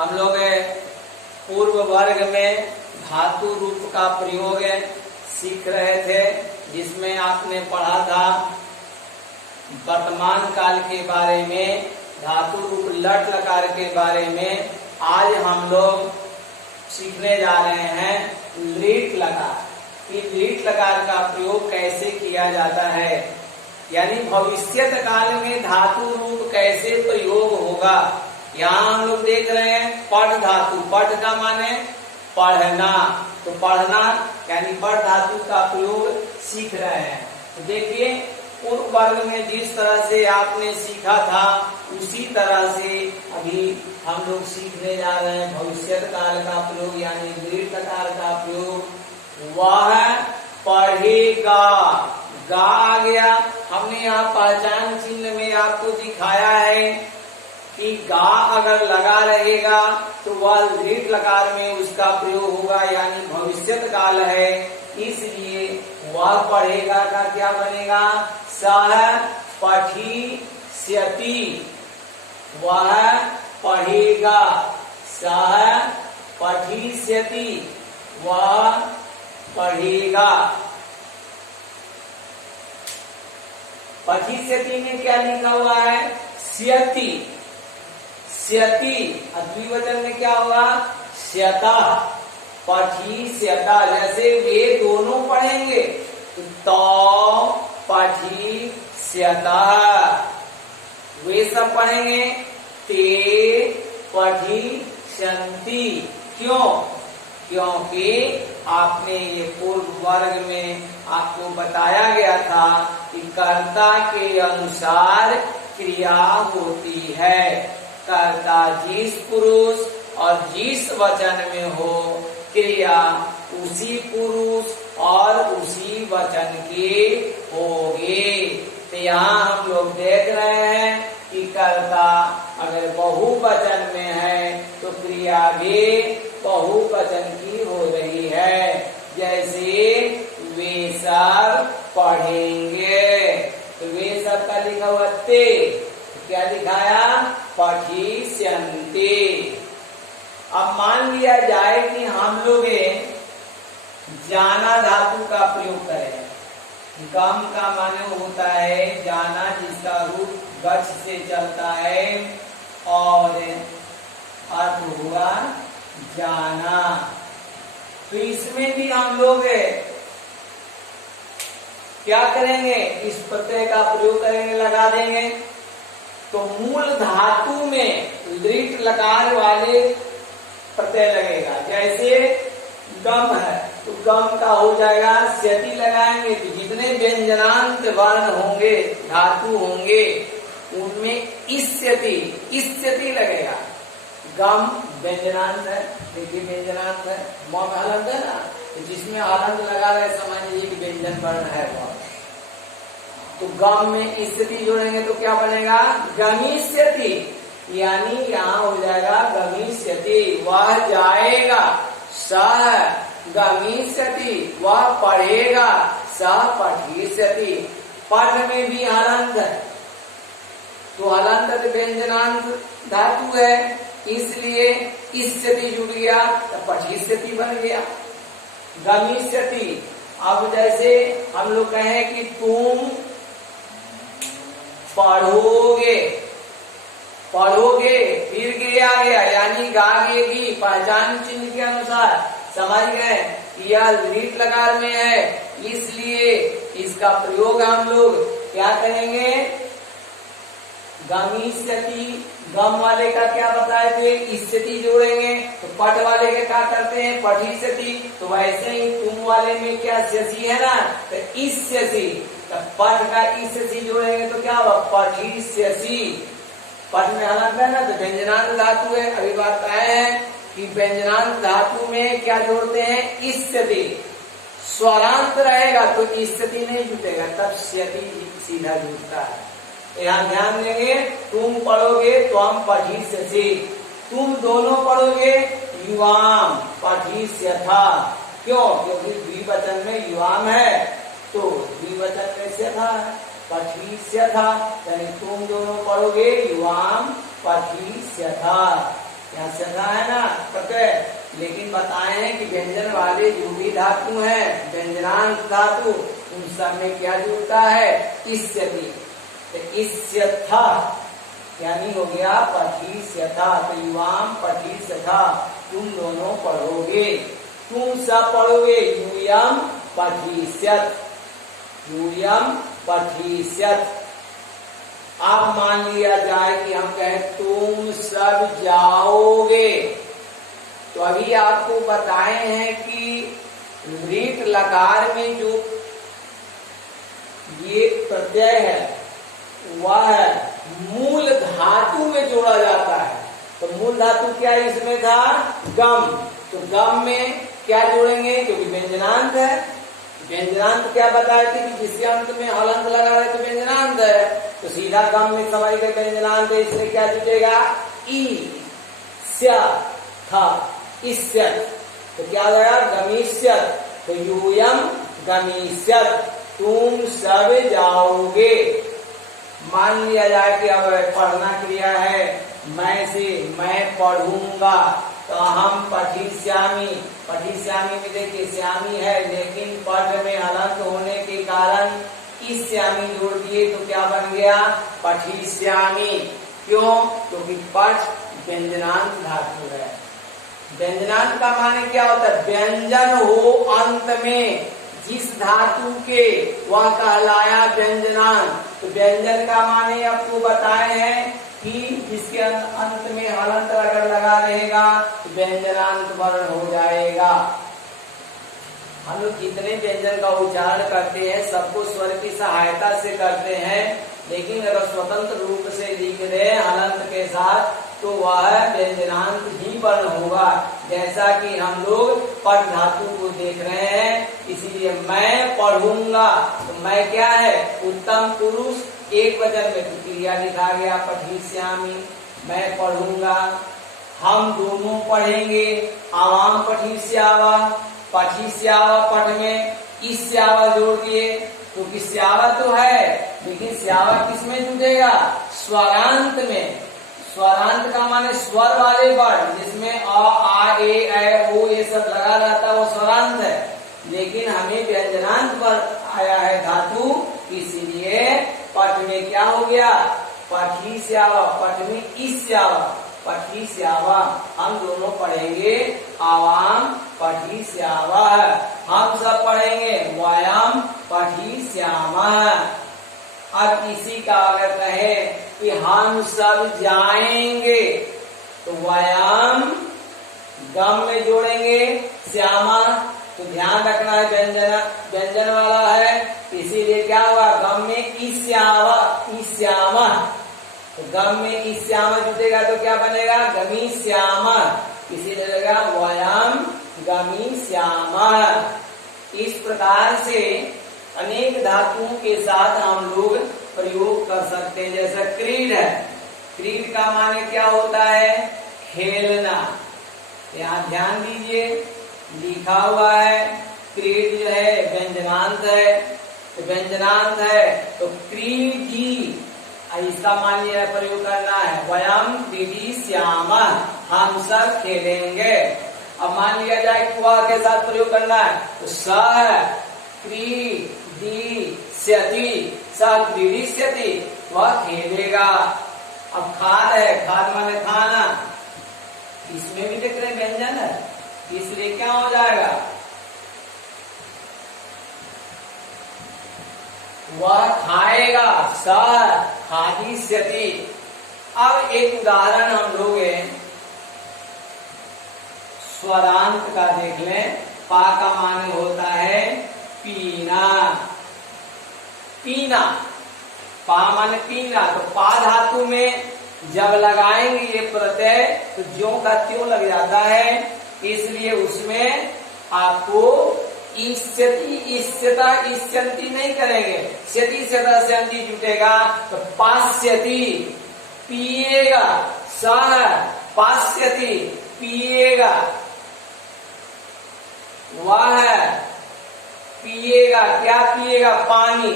हम लोग पूर्व वर्ग में धातु रूप का प्रयोग सीख रहे थे, जिसमें आपने पढ़ा था वर्तमान काल के बारे में, धातु रूप लट लकार के बारे में। आज हम लोग सीखने जा रहे हैं लीट लकार। कि लीट लकार का प्रयोग कैसे किया जाता है, यानी भविष्यत काल में धातु रूप कैसे प्रयोग होगा। यहाँ हम लोग देख रहे हैं पढ़ धातु, पढ़ का माने पढ़ना, तो पढ़ना यानी पढ़ धातु का प्रयोग सीख रहे हैं। तो देखिए पूर्व वर्ग में जिस तरह से आपने सीखा था उसी तरह से अभी हम लोग सीखने जा रहे हैं भविष्यत काल का प्रयोग, यानी लीट लकार का प्रयोग। वह पढ़ेगा, गा आ गया। हमने यहाँ पहचान चिन्ह में आपको दिखाया है कि गा अगर लगा रहेगा तो वह लीट लकार में उसका प्रयोग होगा, यानी भविष्यत काल है। इसलिए वह पढ़ेगा का क्या बनेगा, सह पठिष्यति। वह पढ़ेगा, सह पठिष्यति, वह पढ़ेगा। पठिष्यति में क्या लिखा हुआ है, स्यति, स्यति। द्विवचन में क्या होगा, स्यता, पठिष्यता। जैसे वे दोनों पढ़ेंगे तो पठिष्यता, वे सब पढ़ेंगे ते पठिष्यन्ति। क्यों? क्योंकि आपने ये पूर्व वर्ग में आपको बताया गया था कि कर्ता के अनुसार क्रिया होती है। कर्ता जिस पुरुष और जिस वचन में हो, क्रिया उसी पुरुष और उसी वचन की होगी। तो यहाँ हम लोग देख रहे हैं कि कर्ता अगर बहुवचन में है तो क्रिया भी बहुवचन की हो रही है। जैसे वे सब पढ़ेंगे, तो वे सब का लिखा हुआ ते, क्या दिखाया, पठिष्यन्ति। अब मान लिया जाए कि हम लोग जाना धातु का प्रयोग करें। गम का माने होता है जाना, जिसका रूप गच्छ से चलता है, और अर्थ हुआ जाना। तो इसमें भी हम लोग क्या करेंगे, इस प्रत्यय का प्रयोग करेंगे, लगा देंगे। तो मूल धातु में लीट लकार वाले प्रत्यय लगेगा। जैसे गम है तो गम का हो जाएगा स्यति लगाएंगे, तो जितने व्यंजनांत वर्ण होंगे, धातु होंगे, उनमें इस्यति लगेगा। गम व्यंजनांत है, देखिए व्यंजनांत है, म में हलंत है ना, तो जिसमें हलंत लगा रहे समझ लीजिए कि व्यंजन वर्ण है वह। तो गम में इस्यति जोड़ेंगे तो क्या बनेगा, गमिष्यति, यानी यहाँ हो जाएगा गमिष्यति, वह जाएगा। सह गमिष्यति, वह पढ़ेगा। सह पठिष्यति, पढ़ में भी हलंत है, तो हलंत व्यंजनांत धातु है, इसलिए इस्यति जुड़ गया तो पठिष्यति बन गया। गमिष्यति, अब जैसे हम लोग कहें कि तुम पढ़ोगे, पढ़ोगे, फिर गे आ गया, यानी गागेगी। पहचान चिन्ह के अनुसार समझ गए कि यह लीट लकार में है, इसलिए इसका प्रयोग हम लोग क्या करेंगे, गमिष्यति। गम वाले का क्या बताए थे, इस्यति जोड़ेंगे। तो पट वाले के क्या करते हैं, पठिष्यति। तो वैसे ही तुम वाले में क्या स्यसि है ना, तो इस्यसि, तो पट का इस्यसि जोड़ेंगे तो क्या होगा, पठिष्यसि। पट में हलंत है ना, तो व्यंजनांत धातु है। अभी बात आए हैं कि व्यंजनांत धातु में क्या जोड़ते हैं, इस्यति। स्वरांत रहेगा तो इस्यति नहीं जुटेगा, तब स्यति सीधा जुटता है। यहाँ ध्यान देंगे, तुम पढ़ोगे तो हम पठिष्यसि, तुम दोनों पढ़ोगे युवाम पठिष्यथा। क्यों? क्योंकि द्विवचन में युवाम है, तो द्विवचन में स्यथा, पठिष्यथा, यानी तुम दोनों पढ़ोगे युवाम पठिष्यथा। यहाँ चल रहा है ना प्रत्यय, लेकिन बताए हैं कि व्यंजन वाले जो भी धातु हैं, व्यंजनांत धातु, उन सब में क्या जुड़ता है? इष्यति। तो इष्यथा यानी हो गया पठिष्यथा। तो युवाम पठिष्यथा, तुम दोनों पढ़ोगे, तुम सब पढ़ोगे। यूयम पठिष्यत, यूयम पठिष्यत। अब मान लिया जाए कि हम कहें तुम सब जाओगे, तो अभी आपको बताए हैं कि रीट लकार में जो ये प्रत्यय है वह मूल धातु में जोड़ा जाता है। तो मूल धातु क्या इसमें था? गम। तो गम में क्या जोड़ेंगे? क्योंकि व्यंजनांत है। व्यंजनांत क्या बताए थे कि जिसके अंत में हलंत लगा रहे तो व्यंजनांत है। तो सीधा गम में समझ गए व्यंजनांत है, इसलिए क्या जुटेगा? ई स्या था इष्यत। तो क्या हो गया? गमीष्यत। तो यूयम गमीष्यत, तुम सब जाओगे। मान लिया जाए कि अब पढ़ना क्रिया है, मैं से मैं पढ़ूंगा, तो हम पठिष्यामि। पठिष्यामि में देखिए श्यामी है, लेकिन पठ में हलंत होने के कारण इस श्यामी जोड़ दिए, तो क्या बन गया? पठिष्यामि। क्यों? क्योंकि पठ व्यंजनांत धातु है। व्यंजनांत का माने क्या होता है? व्यंजन हो अंत में जिस धातु के, वह कहलाया व्यंजनांत। तो व्यंजन का माने आपको बताए हैं कि जिसके अंत में हलंत अगर लगा रहेगा तो व्यंजनांत वर्ण हो जाएगा। हम लोग जितने व्यंजन का उच्चारण करते हैं सबको स्वर की सहायता से करते हैं, लेकिन अगर स्वतंत्र रूप से लिख रहे हलंत के साथ तो वह व्यंजनांत ही वर्ण होगा। जैसा कि हम लोग पठ धातु को देख रहे हैं, इसीलिए मैं पढ़ूंगा, तो मैं क्या है? उत्तम पुरुष, एक वचन में क्रिया लिखा गया पठिष्यामि, मैं पढ़ूंगा। हम दोनों पढ़ेंगे, आवाम पठिष्यावा। पठिष्यावा पठ में इष्यावा जोड़ दिए, क्योंकि स्यावा तो है, लेकिन स्यावा किसमें जुटेगा? स्वरांत में। स्वरांत का माने स्वर वाले वर्ण, जिसमें अ आ ए ऐ ओ ये सब लगा रहता है, वो स्वरांत है। लेकिन हमें व्यंजनांत पर आया है धातु, इसीलिए पठ में क्या हो गया? पठिष्यावा। पठ में इष्यावा, पठिष्यावा। हम दोनों पढ़ेंगे, आवाम पठिष्यावा। हम सब पढ़ेंगे, वयम पठिष्यामः। अब इसी का अगर कहे कि हम सब जाएंगे, तो वयम गम में जोड़ेंगे श्यामा। तो ध्यान रखना है व्यंजन वाला है, इसीलिए क्या हुआ? गम में इष्यावा, इष्यामा। तो गम में इष्यामा जुटेगा तो क्या बनेगा? गमीष्यामा। इसीलिए लगेगा वयम गमीष्यामः। इस प्रकार से अनेक धातुओं के साथ हम लोग प्रयोग कर सकते हैं। जैसा क्रीड है, क्रीड का माने क्या होता है? खेलना। यहाँ ध्यान दीजिए, लिखा हुआ है क्रीड जो है व्यंजनांत है। तो व्यंजनांत है तो क्रीडी, इसका मान लिया प्रयोग करना है वयम क्रीडिष्यामः, हम सब खेलेंगे। अब मान लिया जाए क्वा के साथ प्रयोग करना है, तो स क्रीडिष्यति, स क्रीडिष्यति, वह खेलेगा। अब खाद है, खाद माने खाना, इसमें भी देख रहे व्यंजन है, इसलिए क्या हो जाएगा? वह खाएगा, स खादिष्यति। अब एक उदाहरण हम लोग स्वरांत का देख लें। पा का माने होता है पीना, पीना। पा माने पीना, तो पा धातु में जब लगाएंगे ये प्रत्यय तो ज्यों का त्यों लग जाता है, इसलिए उसमें आपको इष्यति, इष्यता, इष्यन्ति नहीं करेंगे, स्यति स्यता स्यन्ति जुटेगा। तो पास्यति, पिएगा, सह पास्यति, पिएगा, वह पिएगा, क्या पिएगा? पानी।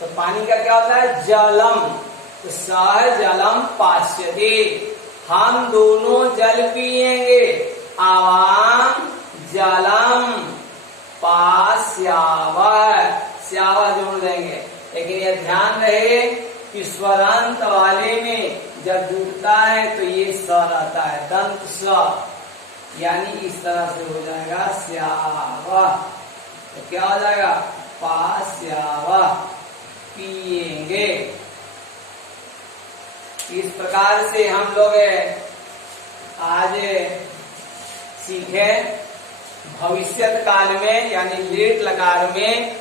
तो पानी का क्या होता है? जलम। तो सह जलम पास्यति, हम दोनों जल पिएंगे। आवाम जलम पास्यावः, स्यावः जोड़ देंगे। लेकिन यह ध्यान रहे कि स्वरांत वाले में जब जुड़ता है तो ये स रहता है, दंत स, यानी इस तरह से हो जाएगा स्यावः। तो क्या हो जाएगा? पास्यावः, पिएंगे। इस प्रकार से हम लोग आज सीखे भविष्यत काल में यानी लीट लकार में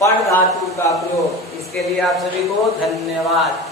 पण धातु का प्रयोग। इसके लिए आप सभी को धन्यवाद।